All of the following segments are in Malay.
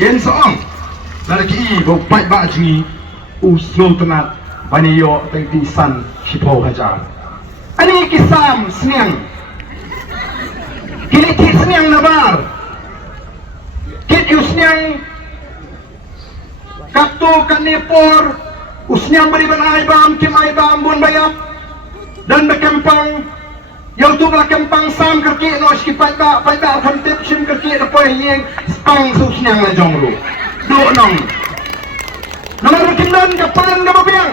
Ken soong lagi bo pai ba jingi usno tenat baniyo tengti san shipo hajar. Ani kisam sniang kini kit sniang nabar kit usniang kakto kanipor usniang beriban aibam kim aibam bun bayap dan berkempang yang tu berkempang sam kerki no skipat ba pai ba khantip sim kerki na poi yeng spang usniang la jongru do nong nomor kindan kapan ka mabiang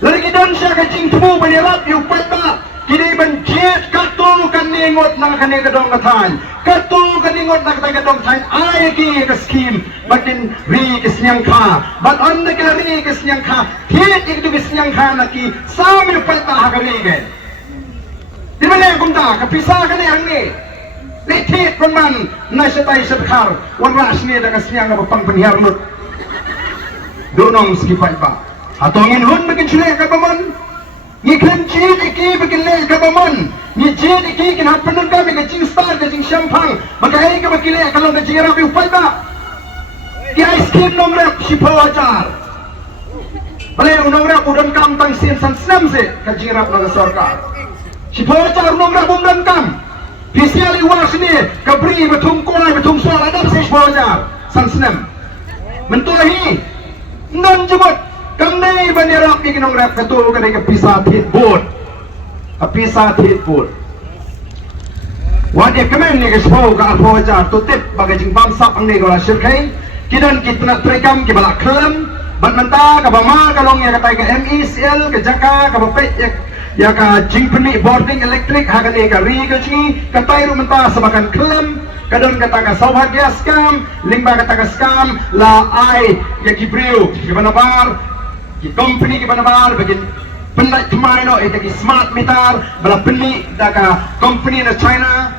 lagi kidan siya ka jing tumu banirap yu pai ba kini benjet katu kaningot na kani kadong katan katu kaningot na kani kadong tain ay ki ka skim batin ri kisnyang ka bat on na ka ri kisnyang ka hit itu kisnyang ka na ki sam yu pai ba ka ri gen di mana kumta kapisa ka ni ang ni litit man na siya tayo sa bakar wan ras ni da kisnyang ka pang panhiarnot donong skipai ba atongin hun makin sila ka baman ni kanci iki bikin le ka baman ni je iki kin hapenun kami ka jing star ka jing champang maka ai ka bakile kalau ka jira bi upai ba ki ice cream nomor si pawajar bale nomor udan kam tang sin san snam se ka jira na sarkar si pawajar nomor bum kam pisiali was ni ka bri betung kolai betung soal ada si pawajar san snam mentulahi nan jemut kami banyak ni kinong rap ketul kadai ke pisah hitboard, pisah hitboard. Wadah kemen ni ke sepau ke apa ajar tutip bagai jing bangsa ang ni gola syirkai. Kidan kita nak terekam ke balak kelem, bat mentah ke bama kalong ya katai ke MECL ke Jaka ke bapet ya ke jing penik boarding elektrik hakan ni ke ri ke jingi katai ru mentah sebakan kelem. Kadon kata ka Saubhagya scam, lingba kata ka scam la ai ya kibriu ke banabar ki company ki banabar bagin penat kemarin no itu ki smart meter bala peni daka company na China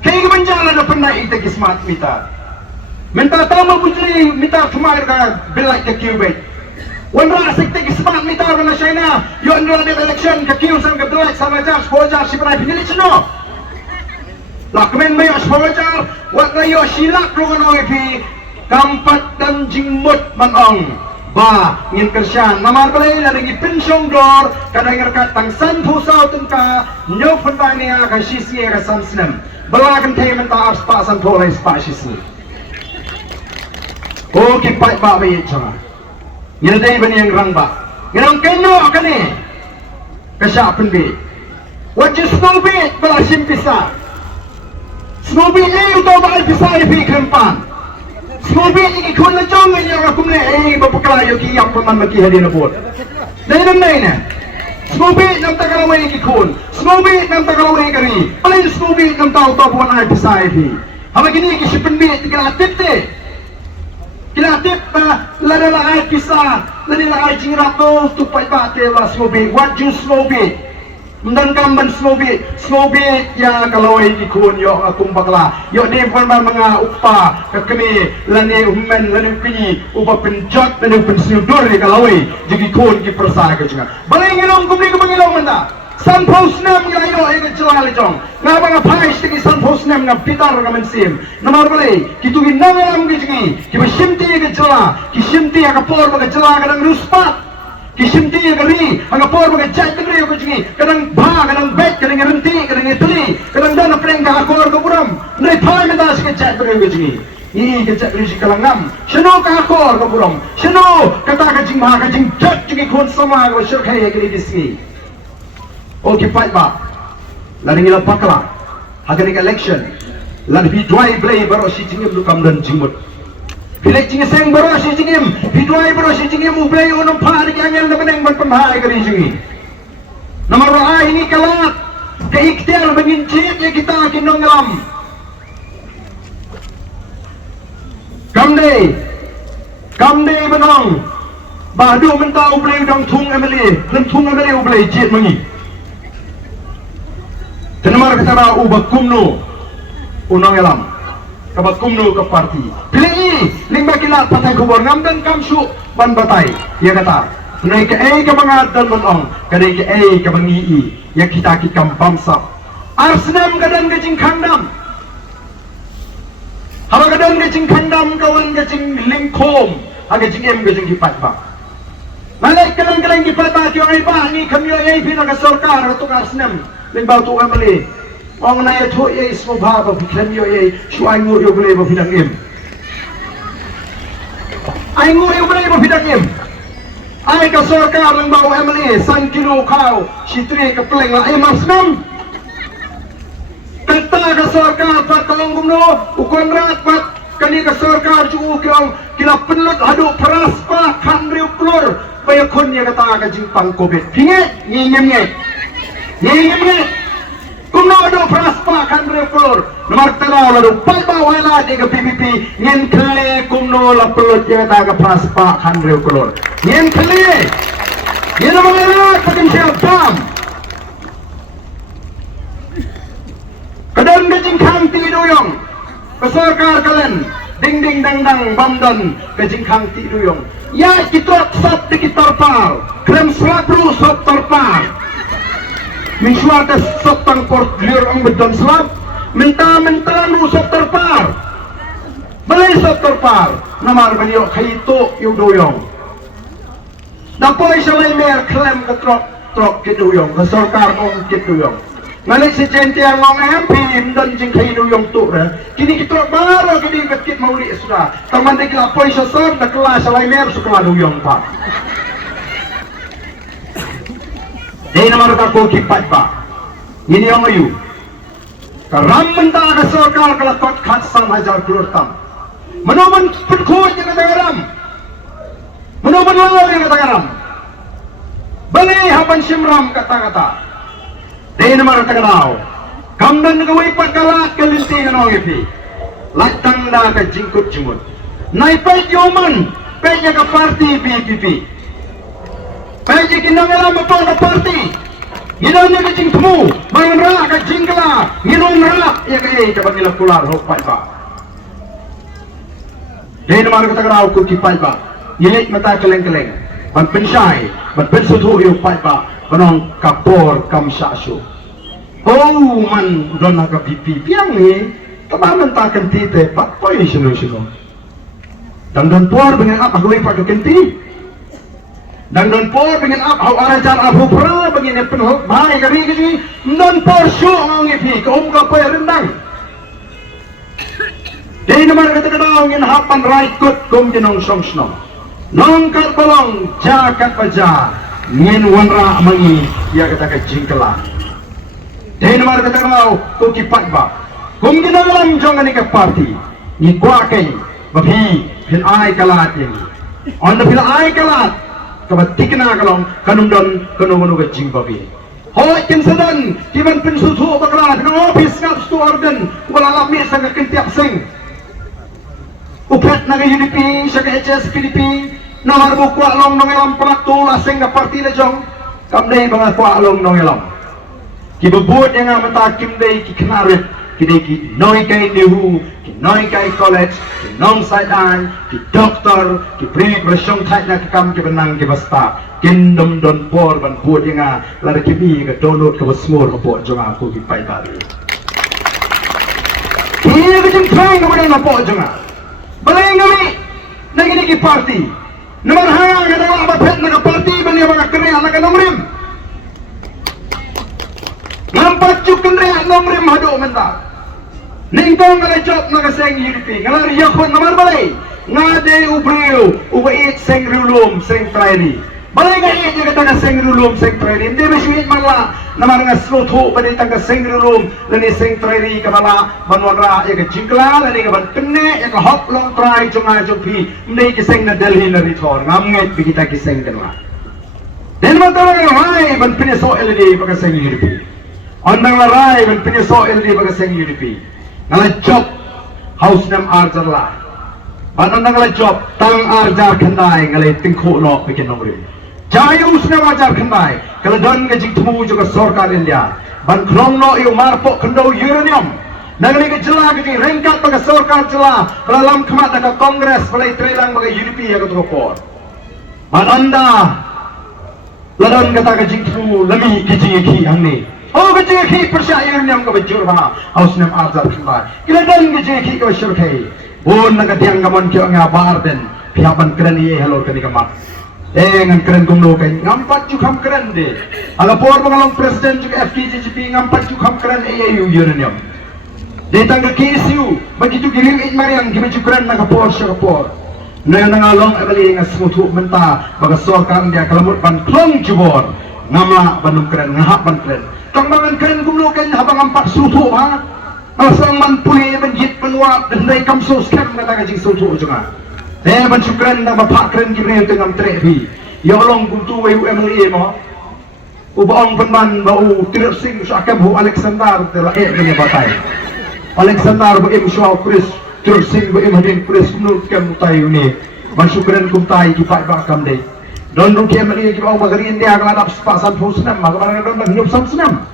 kaya kebanjalan na penat itu ki smart meter minta tahu bujri meter kemarin ka belak ke Kuwait wandra sekte ki smart meter na China yo andra de election ka kiu sang ka belak sama jas bojar si penai pinili chino la kemen mayo bojar wat rayo silak ro no ipi kampat dan jingmut manong ba ngin kersyan namar balai la ringi pensyong dor kadang ngerkat tang san pusau tengka nyok pendania ka sisi ka san snem balakan te menta aspa san tolai spa sisi o ki pai ba ba ycha ngil dei bani yang rang ba ngirang keno kani kasya penbi what you snowbit bala sim pisa snowbit ni uto ba pisa ipi krempan Snowbit ni kun na jong ni orang kumne bapakalayo ki yak paman maki hadi na bot. Dai nam nai na. Snowbit nam tagalaway ki kun. Snowbit nam tagalaway kari. Alin snowbit nam tao to buan ay pisay fi. Hama gini ki sipenbit kilatip te. Kilatip lada la ay pisa. Lada la ay jingrato tupai bate la snowbit. What you snowbit? Mendangkam ban snowbit ya kalau ini kun yo akum bakla yo ni bukan mga upa kami lani ummen lani kini upa penjat lani pensiudur kalau jadi kun ki persa ke juga balai ngilong kumni ke ngilong menda san post nam ngayo ke celal jong ngaba ngapai stiki san post nam ngap pitar ka mensim namar balai kitu ginangalam ke jingi ki simti ke jela ki simti ka por ke jela kadang ruspat kisimti ya kari, angka por bagai cat negeri aku cini, kadang bah, kadang bet, kadang renti, kadang itali, kadang dana perengkah akor ke buram, nai thai mentas ke cat negeri aku cini, ini ke cat negeri kalangam, seno ke akor ke buram, seno kata kajing bah, kajing cat cini kon sama aku syurkai kiri di sini, okey pat ba, lari ngilap pakla, hagan ni election, lari bidwai belai baru si cini belum dan jimut. Pilih jingi seng baru si jingim, bidwai baru si jingim ublay unong pari kanyang na meneng berpemahai kari jingi. Nomor A ini kalat, keikhtiar mengincit ya kita kinong ngelam. Kamde benong, bahdu mentah ublay udang tung emeli, lentung emeli ublay jit mengi. Tenamar ketara ubah kumno, unong ngelam. Kabat kumno ke parti. Pilih ini, lingba kilat patai kubur ngamdan kamsu ban batai. Ia kata, naik ke ke mangat dan menong, kadai ke ke mengi ya kita kikam bangsa. Arsnam kadang ke jing kandam. Haba kadang ke jing kandam kawan ke kom aga jing em ga jing kipat ba malai kalang kipat ba kyo ai ba ni kamyo ai pina ka sarkar to ka snam ling ba to amali ong na to ai smo ba ba kamyo ai shu ai ngur yo ble ba pidang em ai ngur yo ble ba pidang em ai ka sarkar ling ba amali san kilo kau sitri ka pleng la ai masnam kata ka sarkar pat kalong gumno ukon rat pat kani ka sarkar ju kila penlut hadu praspa kan riu klur paya kon ya kata ka jingpang covid pinget ngem kumno hadu praspa kan riu klur nomor tala lalu palba wala de ka PPP ngem kle kumno la pelut ya kata ka praspa kan riu klur ngem kle yen mangara pakin siap pam kadang gajing khang ti doyong pesarkar kalian ding ding dang dang bamdan gajing khang ti doyong ya kitrot sop di kitarpar krem slabru sop tarpar miswata sop tang port liur ang bedon slab menta nu sop tarpar balai sop tarpar namar banyo khayto yu doyong dapoy salay mer klem katrok ki doyong pesarkar ong ki doyong Malik si Jenti yang ngong empim dan jingkai nu yang tu dah. Kini kita baru kini kecil mauli sudah. Taman di kelap polis sesat dah kelas selai mer sekolah nu yang pak. Ini nama aku kipat pak. Ini yang ayu. Karam mentah kesorkal kalau kot khasan hajar keluar tam. Menawan perkuat yang kata garam. Menawan lalu yang kata garam. Balik hapan simram kata-kata. Dahil naman taganao, kamdan nagaway pagkalak kalintingan o ipi, latang na ka jingkot jimot. Naipay yoman, pwede ka party PPP. Pwede kinangalam mo na party. Ginan na ka jingkmo, mangra ka jingkala, ginunra, iya kaya kapan nila kular hopay ba. Dahil naman taganao kukipay ba, nilit mata kaleng-kaleng, magpinsay, magpinsuto yung pay ba, panong kapor kamsasyo. Oh man don naga pipi piang ni tamaman ta kenti te pat poy sino dan don por dengan apa gue pak kenti dan don por dengan apa hau arajar abu pra begini penuh mai kari kini don por syu ngi pi ko ka poy rendang dei namar kata kata ngin hapan right kut kum jinong song snom nong kat bolong jakat baja ngin wanra mangi ya kata ka jingkela dahil naman kata kau kipat ba kung ginagalang jong ka party ni kwa kay babi pin ay kalat yan on the pin ay kalat kabatik na kalong kanundon kanunguno ka jing babi hoy kinsadan kiman pinsusu bakla ng office nga sto orden wala lami sa kakintiap sing upet na ka UDP sa ka HSPDP namar mo kwa long nong ilang panatula sing na party na jong kamday mga kwa long nong ilang kibubuot yang mata kimday ki kanarit kidai ki noi kai nihu ki noi kai college ki nong saidan ki doktor ki bring bersong thai na kam ki benang ki basta kindom don por ban buot yang lar ki bi ka download ka smor ka po jonga ko ki pai bari ini ka jing try ka benang po jonga balay ngami nagini ki party nomor hanga ka daw ba pet na ka party ban ya mga kre na ka nomrim nampak cukup rehat nomrim hadu mental ningkong ngala job nagaseng UDP ngala riyakon namar balay ngade ubriyo ubait seng rulum seng traini balay ngait yung kata seng rulum seng traini hindi masyuit mala namar nga slotho panitang ka seng rulum lani seng traini kamala banwanra yung ka jingkla lani ka ban penne yung ka hop long try junga jungpi hindi kiseng na Delhi na return ngamngit bigita kiseng kanwa then matawag nga rai ban piniso LD pagka seng UDP Andang laray man piniso LD baga seng UDP ngala job house nam arjar la ban andang ngala job tang arjar khandai ngala tingkho no bikin nomri jayu usna arjar khandai kala don ga jingtmu juga sarkar India ban khlong no yu marpo khando uranium nangli ga jela ga rengkat baga sarkar jela kala lam khmat ka congress balai trelang baga UDP ya ko por ban anda ladon kata ga jingtmu lami giji angni oh kecil ki percaya yang kau bejur bana haus nam azal kembali kila dan kecil ki kau syurkai bon naga tiang gamon kau ngabar den pihak ban keren ye halo kani kamat ngan keren kumlo kai ngampat ju kham keren de ala por bangalong presiden juga FDJP ngampat ju kham keren AU yuranyam de tangga KSU begitu giring mariang gibi ju keren naga por syakapor na nangalong abali nga smutu menta baga sorkan dia kalamut ban klong jubor ngamla banum keren ngahap ban keren kang bangan keren kumlo kai habang ampat sutu ha alasang man puli benjit penwap dan dai kamso skam kata ka jing sutu junga ban syukran na bapak keren gibi tengam trepi ya Allah kumtu WMLE mo ubaong penman bau tidak sing sakam hu Alexander telah kene batai Alexander bu im shaw pris tidak sing bu im hadin pris menurut kam tai ni ban syukran kum tai ki pai ba kam dei don ru KMLE ki bau magari india kaladap pasan fusnam magaran don hidup samsnam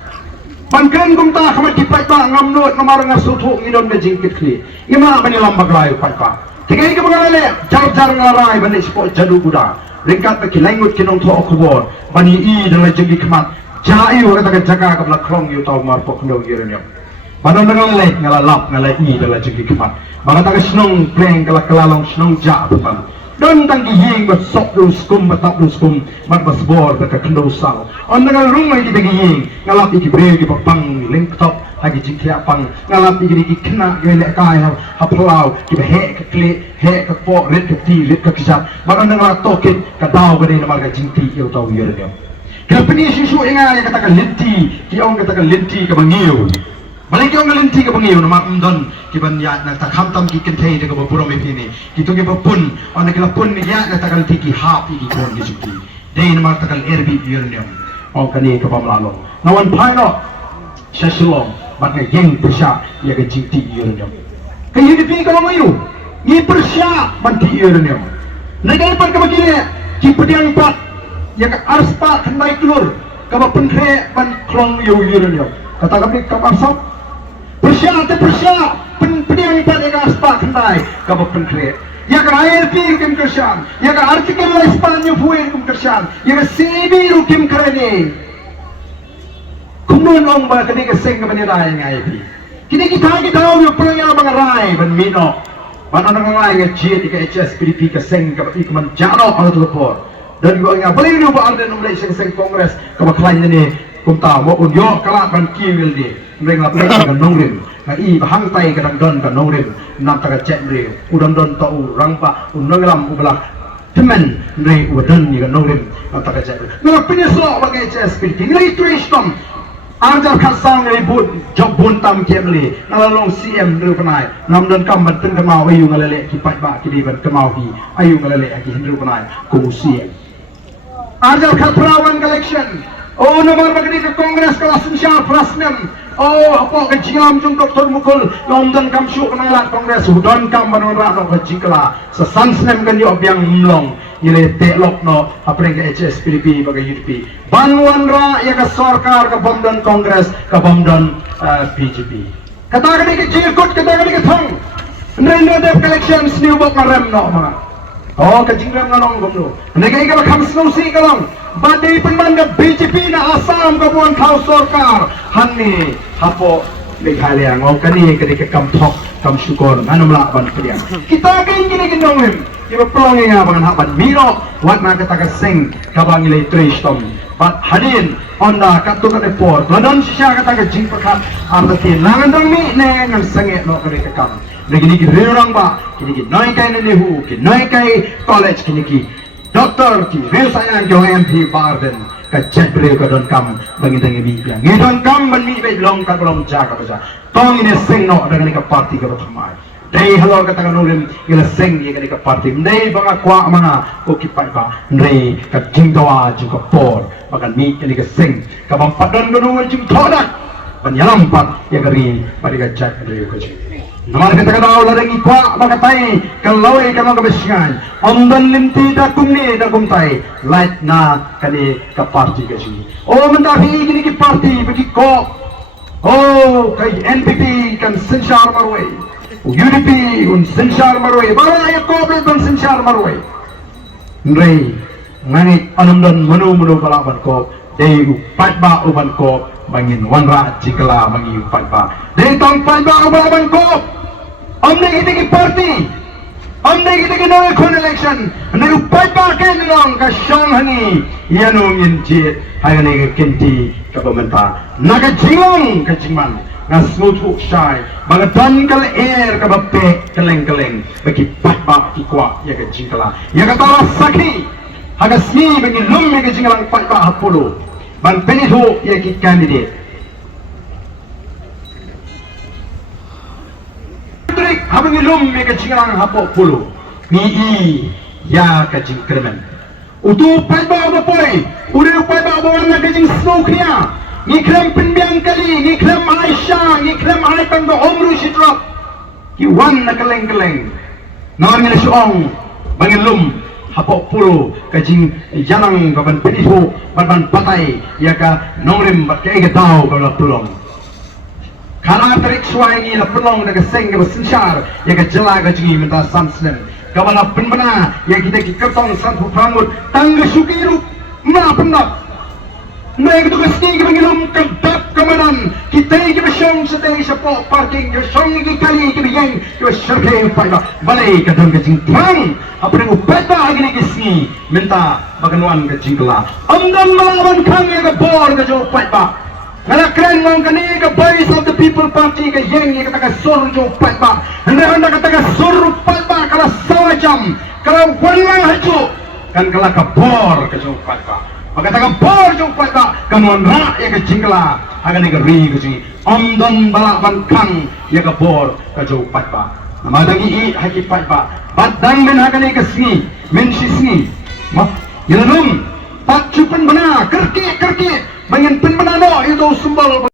ban keren kum ta khamat ki pai ba ngamnot namarang asutu ngidon me jingkit kli ima bani lambak lai pai ba tigai ke mengalale jar ngarai bani sport jadu kuda ringkat ke langut kinong to okubor bani I dalam jenggi kemat jai orang tak jaga ke belak krong yu tau mar pok ndo yiranyam badan dengan lek ngalalap ngalai I dalam jenggi kemat bang tak senong pleng kala kelalong senong ja betam don tanggi ying bat sok du skum batap du skum bat basbor tak kendo sal on dengan rumai di bagi ying ngalap iki bre ki pang link top lagi jingkia pang ngalap iki kena gelek kai haplau ki he ke kli he ke po red ke ti red ke kisap badan dengan token ka dau bani namar ka jingti eu tau yiranyam kapni susu inga yang katakan linti ki ong katakan linti ke bangiu balik ong linti ke bangiu nama umdon ki ban ya na takam tam ki kentei de ko puro me pini ki to ki pun on ki la pun ni ya na takal ti ki hap ki kon ki jukti dei nama takal erbi yiranyam ong kani ke pamlalo nawan phaino sasulong bat nga yeng persya ya ke jingti yiranyam ke UDP ka mangayu ni persya ban ti yiranyam nagai pan ka bagine ki pediang pat ya ka arspa khandai klur ka ba penkre ban klong yu yiranyam kata kapni ka arsap persya pediang pat ya ka arspa khandai ka ba penkre ya ka ILP kim kersan ya ka artikel la Espanya fuer kim kersan ya ka CB ru kim karene kumun ong ba kini ka sing ka banirai ngai pi kini kita yu perang yang bang rai ban mino ban orang ngai nga jit ka HSPDP ka sing ka ikman jaro ala telpor dan juga ingat boleh ni buat ada Malaysia sing kongres ka baklain ni kumta mo unyo kala ban kiwil di mereka plek ka nongrim na I bahang tai ka don ka nongrim nam ta ka chemri udon don to rangpa unonglam ublah temen re udon ni ka nongrim nam ta ka chemri na pinislo bagai HSPDP ni tuistom Anjar khasang ribut job buntam kemli nalalong CM ru panai nam don kam ban ten kamau ayu ngalale ki pai ba ki di ban kamau hi ayu ngalale ki hindu panai ku CM Anjar khaprawan election oh nomor bagni ke kongres kelas insya prasnem oh apa ke jingam jung Dr. Mukul nom don kam syuk nala kongres udon kam ban ora no ke jingkala sesansnem kan yo biang mlong ile telok no apreng ke HSPDP bagai UDP banwan ra ya ka sarkar ka bomdon kongres ka bomdon BJP kata kani ke jilkut kata kani ke thong nrendo de elections new bok marem no ma oh ka jingram ngalong gomlo negai ka kham snousi kalong badai penman ka BJP na Assam ka buan khau sarkar hanni hapo Meghalaya ngau kani kani ke kam thok kam syukor anumla ban kalian kita kan kini gendongem iba pelong nga bangan haban miro wat na kata ka sing kabang ilay tristom bat hadin onda katukan epor ladon siya kata ka jing pakat artatin langan dong mi nengang sangit no kani ka kam nagini ki rirang ba kini ki noy kay na lihu ki noy kay college kini ki doktor ki real sayang yung MP Barden ka jet beliau ka don kam bangitang ibi biang ngidon kam ban mi be long ka belum jaga baca tong ini sing no dengan ka parti ka berthamai dai halor kata ka nulim ila sing ye ka parti dai banga kwa mga ko kipai ba dai ka jingdawa juga por bagan mi kini ka sing ka bang padon gunung jing thodak ban yalampat ya gari pada ka jet beliau ka jing namar kata ka daw ladang ikwa makatai kalau ka mga besyan ondan limti da kumtai light na kani ka parti ka jing oh mendafi kini ki parti bagi ko oh kay NPP kan sensyar marway UDP un sensyar marway bara ya ko ben sensyar marway nrei ngani anumdan manu balaban ko dei upat ba uban ko bangin wanra jikala mangi upat ba dei tong pat ba uban ko omne ini ki parti Amday kita kena kon election, nagu paipa ken nong ka shong hani, yanong inji hagani ka kenti ka pementa, naga jingong ka jingman, na smooth hook shy, mga donkal air ka bape keleng bagi paipa ikwa ya ka jingkala, ya ka tara sakhi, haga sni bagi lum ya ka jingkalang paipa hapulu, ban penito ya ki candidate. Habang ilum may kachingang hapo pulo ni ya kaching kremen utu paiba bapoy udah paiba bawan na kaching smoke niya ni krem pinbiang kali ni krem Aisha ni krem Aitang do omru shitrap ki wan na keleng namin na siong bangilum hapo pulo kaching janang kaban pinito ban patay ya ka nongrim bat kaya tao kalau tulong Kana tarik suai ni la pelong na kaseng ka sensyar ya ka jela ka jingi minta samsnem kabala penbena ya kita ki kertong santu pramut tangga sukiru ma pendap naik tu kesti ki mangilum kedap kamanan kita ki besyong seteng sepo parking ki syong ki kali ki yang ki syarke pai balai ka dang ka jing tang apa nang upeta agni ki sni minta baganwan ka jingla amdan malawan kang ya ka bor ka jo pai ba Nala keren ngong kani ka voice of the people party ka yang ka taga surjo patba. Handa ka taga sur patba kala sawajam kala wala hajo kan kala ka bor ka jo patba. Maka taga bor jo patba kan wanra ya ka jingla aga ni ka ri ka ji amdan bala ban kang ya ka bor ka jo patba. Namadagi I haki patba. Badang men aga ni ka sni men sisni. Ma yanum pat chupan bana kerki Mangin pin manano itu sumbal